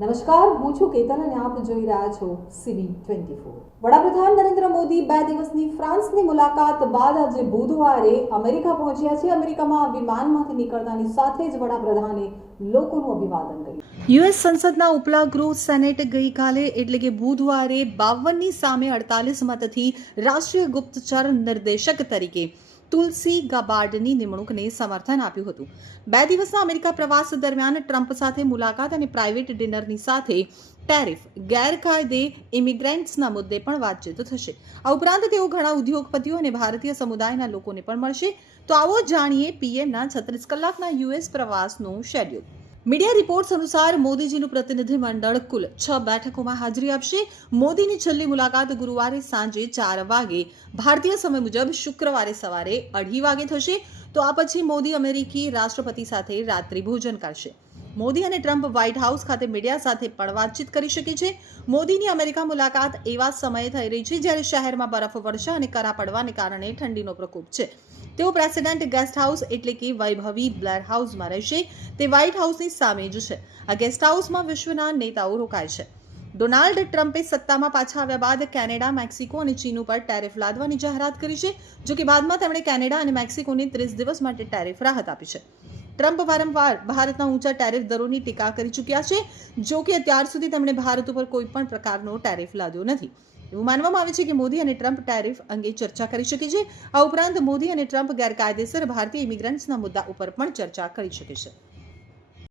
નમસ્કાર, હું છું કેતન અને આપ જોઈ રહ્યા છો CB24। વડાપ્રધાન નરેન્દ્ર મોદી 2 દિવસની ફ્રાન્સની મુલાકાત બાદ આજે બુધવારે અમેરિકા પહોંચ્યા છે। અમેરિકામાં વિમાનમાંથી નીકળતાની સાથે જ વડાપ્રધાને લોકોનું અભિવાદન કર્યું। યુએસ સંસદના ઉપલા ગૃહ સેનેટ ગઈકાલે એટલે કે બુધવારે 52ની સામે 48 મતથી રાષ્ટ્રીય ગુપ્તચર નિર્દેશક તરીકે તુલસી ગબાર્ડની નિમણૂકને સમર્થન આપ્યું હતું। 2 દિવસના અમેરિકા પ્રવાસ દરમિયાન ટ્રમ્પ સાથે મુલાકાત અને પ્રાઇવેટ ડિનરની સાથે ટેરિફ, ગેરકાયદે ઇમિગ્રન્ટ્સના મુદ્દે પણ વાતચીત થશે। આ ઉપરાંત તેઓ ઘણા ઉદ્યોગપતિઓ અને ભારતીય સમુદાયના લોકોને પણ મળશે। તો આવો જાણીએ પીએમના 36 કલાકના યુએસ પ્રવાસનું શેડ્યુલ। મીડિયા રિપોર્ટ્સ અનુસાર મોદીજીનું પ્રતિનિધિમંડળ કુલ 6 બેઠકોમાં હાજરી આપશે। મોદીની છેલ્લી મુલાકાત ગુરુવારે સાંજે 4 વાગે ભારતીય સમય મુજબ શુક્રવારે સવારે 2:30 વાગે થશે। તો આ પછી મોદી અમેરિકી રાષ્ટ્રપતિ સાથે રાત્રિ ભોજન કરશે। મોદી અને ટ્રમ્પ વ્હાઇટ હાઉસ ખાતે મીડિયા સાથે પણ વાતચીત કરી શકે છે। મોદીની અમેરિકા મુલાકાત એવા સમયે થઈ રહી છે જ્યારે શહેરમાં બરફવર્ષા અને કરા પડવાને કારણે ઠંડીનો પ્રકોપ છે। તેઓ પ્રેસિડેન્ટ ગેસ્ટ હાઉસ એટલે કે વૈભવી બ્લેર હાઉસમાં રહેશે। તે વ્હાઇટ હાઉસની સામે જ છે। આ ગેસ્ટ હાઉસમાં વિશ્વના નેતાઓ રોકાય છે। ડોનાલ્ડ ટ્રમ્પે સત્તામાં પાછા આવ્યા બાદ કેનેડા, મેક્સિકો અને ચીન ઉપર ટેરિફ લાદવાની જાહેરાત કરી છે। જો કે બાદમાં તેમણે કેનેડા અને મેક્સિકોને 30 દિવસ માટે ટેરિફ રાહત આપી છે। ટ્રમ્પ વારંવાર ભારતના ઊંચા ટેરિફ દરોની ટીકા કરી ચૂક્યા છે। જો કે અત્યાર સુધી તેમણે ભારત ઉપર કોઈ પણ પ્રકારનો ટેરિફ લાદ્યો નથી। એવું માનવામાં આવે છે કે મોદી અને ટ્રમ્પ ટેરિફ અંગે ચર્ચા કરી શકે છે। આ ઉપરાંત મોદી અને ટ્રમ્પ ગેરકાયદેસર ભારતીય ઇમિગ્રન્ટ્સના મુદ્દા ઉપર પણ ચર્ચા કરી શકે છે।